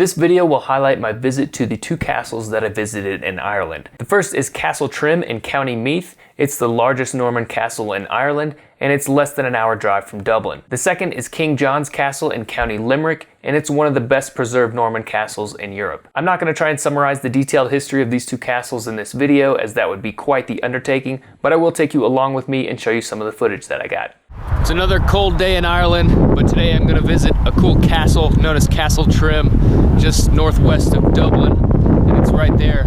This video will highlight my visit to the two castles that I visited in Ireland. The first is Castle Trim in County Meath. It's the largest Norman castle in Ireland, and it's less than an hour drive from Dublin. The second is King John's Castle in County Limerick, and it's one of the best preserved Norman castles in Europe. I'm not going to try and summarize the detailed history of these two castles in this video, as that would be quite the undertaking, but I will take you along with me and show you some of the footage that I got. It's another cold day in Ireland, but today I'm going to visit a cool castle known as Castle Trim, just northwest of Dublin, and it's right there.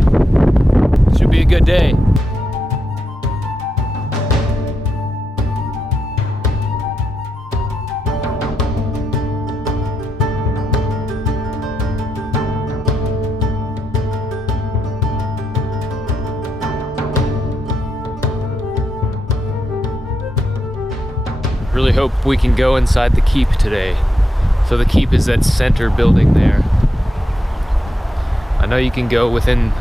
Should be a good day. Really hope we can go inside the keep today. So the keep is that center building there. I know you can go within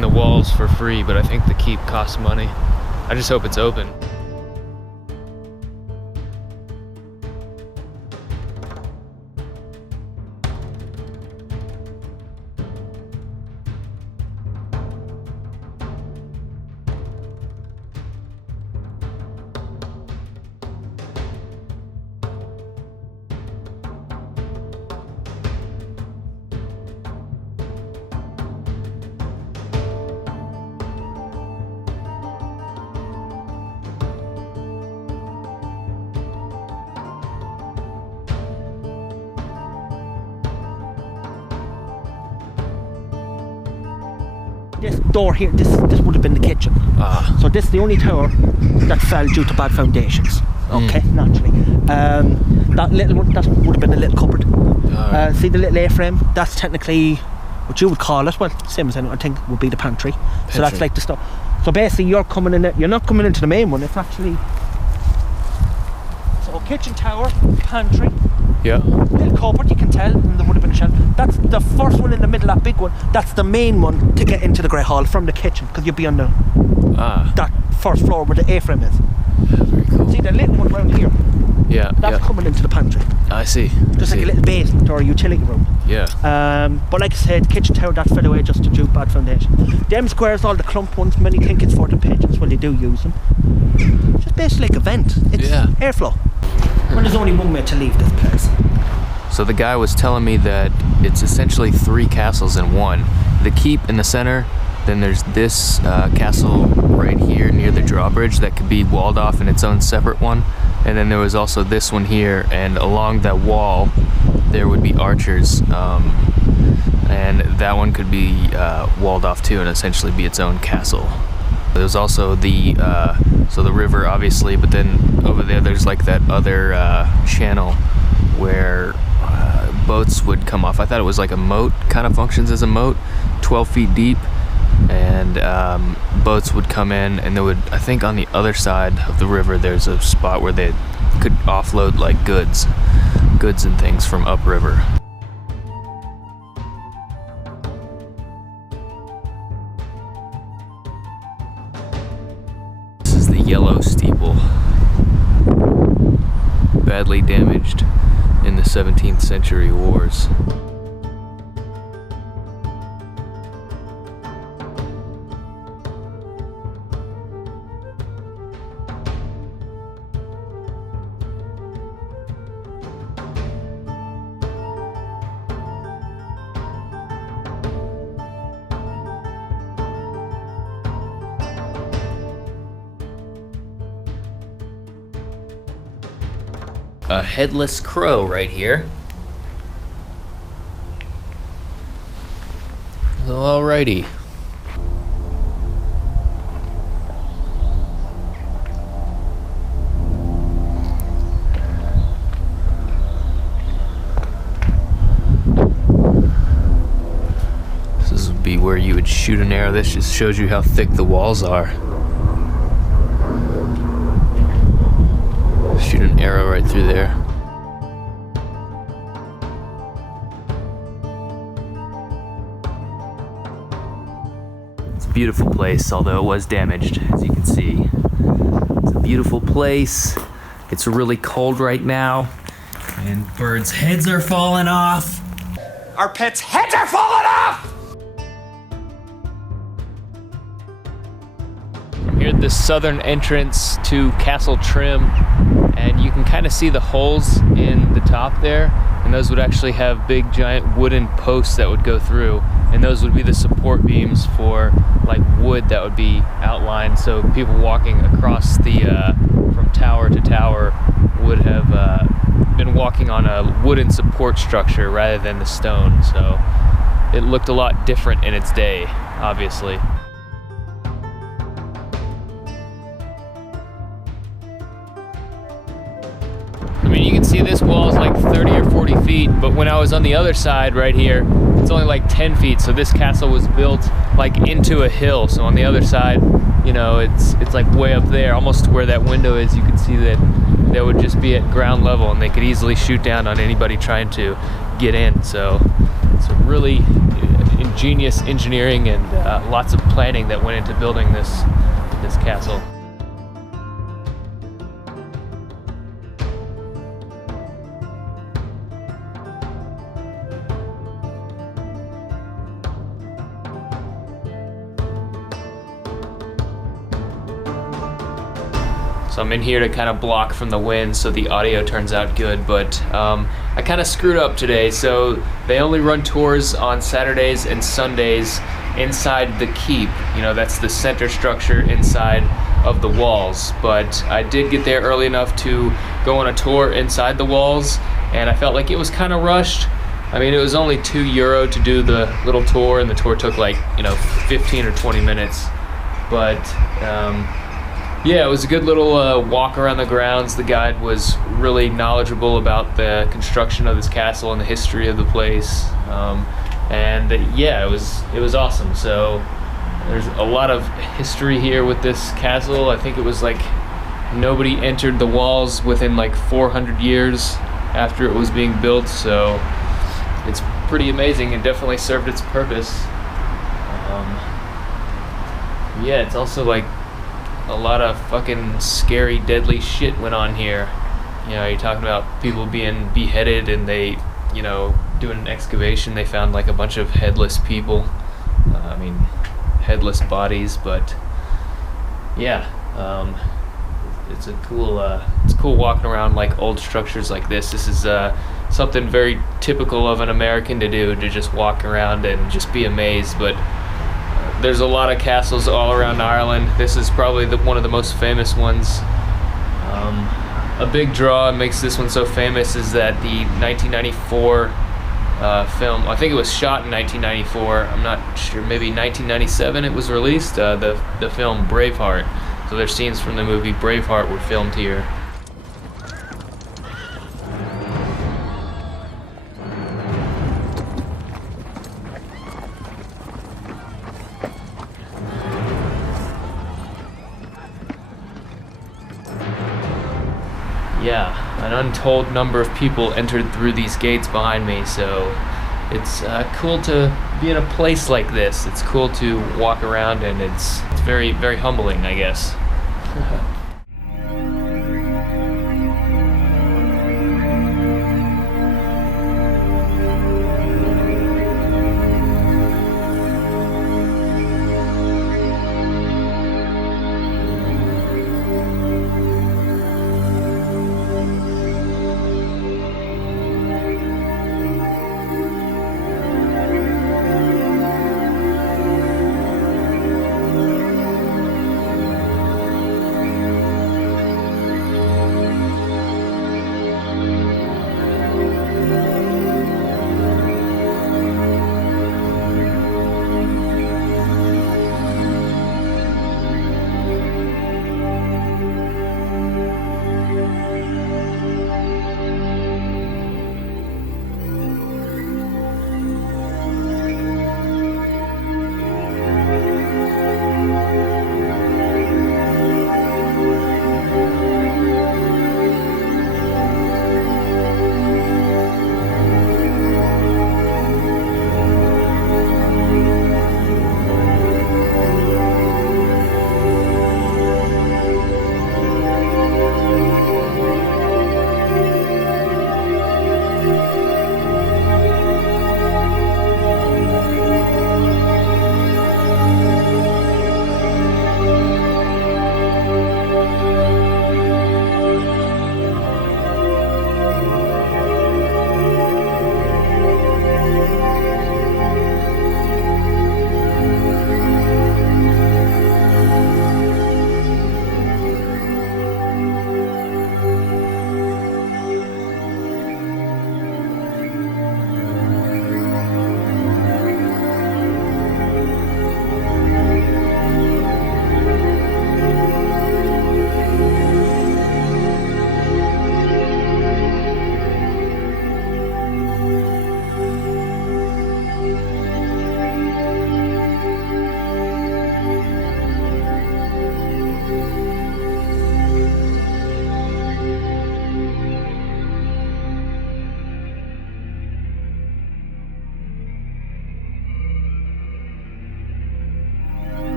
the walls for free, but I think the keep costs money. I just hope it's open. This door here, this would have been the kitchen. So this is the only tower that fell due to bad foundations. Okay, naturally. That little one, that would have been a little cupboard. See the little A-frame? That's technically what you would call it. Well, same as I think would be the pantry. So that's like the stuff. So basically, you're coming in. You're not coming into the main one. It's actually so kitchen tower, pantry. Yeah. Little cupboard, you can tell, and there would have been a shelf. That's the first one in the middle, that big one. That's the main one to get into the Great Hall from the kitchen, because you'll be on the that first floor where the A-frame is. Very cool. See the little one around here? Yeah. That's coming into the pantry. I see. Just like a little basement or a utility room. Yeah. But like I said, kitchen tower, that fell away just to do bad foundation. Them squares, all the clump ones, many think it's for the pigeons. Well, they do use them. It's just basically like a vent. It's airflow. Well, there's only one way to leave this place. So the guy was telling me that it's essentially three castles in one. The keep in the center, then there's this castle right here near the drawbridge that could be walled off in its own separate one. And then there was also this one here, and along that wall there would be archers. And that one could be walled off too and essentially be its own castle. There's also the river, obviously, but then over there's like that other channel where boats would come off. I thought it was like a moat, kind of functions as a moat, 12 feet deep, and boats would come in, and there would, I think on the other side of the river there's a spot where they could offload like goods and things from upriver. Yellow steeple, badly damaged in the 17th century wars. A headless crow right here. Alrighty. This would be where you would shoot an arrow. This just shows you how thick the walls are. Shoot an arrow right through there. It's a beautiful place, although it was damaged, as you can see. It's a beautiful place. It's really cold right now, and birds' heads are falling off. Our pets' heads are falling off! I'm here at the southern entrance to Castle Trim, and you can kind of see the holes in the top there, and those would actually have big giant wooden posts that would go through, and those would be the support beams for like wood that would be outlined, so people walking across the from tower to tower would have been walking on a wooden support structure rather than the stone. So it looked a lot different in its day, obviously. I mean, you can see this wall is like 30 or 40 feet, but when I was on the other side right here, it's only like 10 feet. So this castle was built like into a hill. So on the other side, you know, it's like way up there, almost to where that window is. You can see that they would just be at ground level, and they could easily shoot down on anybody trying to get in. So it's a really ingenious engineering and lots of planning that went into building this castle. So I'm in here to kind of block from the wind so the audio turns out good, but I kind of screwed up today. So they only run tours on Saturdays and Sundays inside the keep. You know, that's the center structure inside of the walls. But I did get there early enough to go on a tour inside the walls, and I felt like it was kind of rushed. I mean, it was only €2 to do the little tour, and the tour took like, 15 or 20 minutes. But yeah, it was a good little walk around the grounds. The guide was really knowledgeable about the construction of this castle and the history of the place. Yeah, it was awesome. So there's a lot of history here with this castle. I think it was like nobody entered the walls within like 400 years after it was being built. So it's pretty amazing and definitely served its purpose. Yeah, it's also like a lot of fucking scary, deadly shit went on here. You know, you're talking about people being beheaded, and they, doing an excavation, they found like a bunch of headless people. Headless bodies, but yeah, it's cool walking around like old structures like this. This is something very typical of an American to do, to just walk around and just be amazed. But there's a lot of castles all around Ireland. This is probably one of the most famous ones. A big draw that makes this one so famous is that the 1994 film, I think it was shot in 1994, I'm not sure, maybe 1997 it was released, the film Braveheart. So there's scenes from the movie Braveheart were filmed here. Yeah, an untold number of people entered through these gates behind me, so it's cool to be in a place like this. It's cool to walk around, and it's very, very humbling, I guess.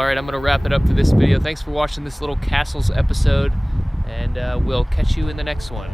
All right, I'm gonna wrap it up for this video. Thanks for watching this little castles episode, and we'll catch you in the next one.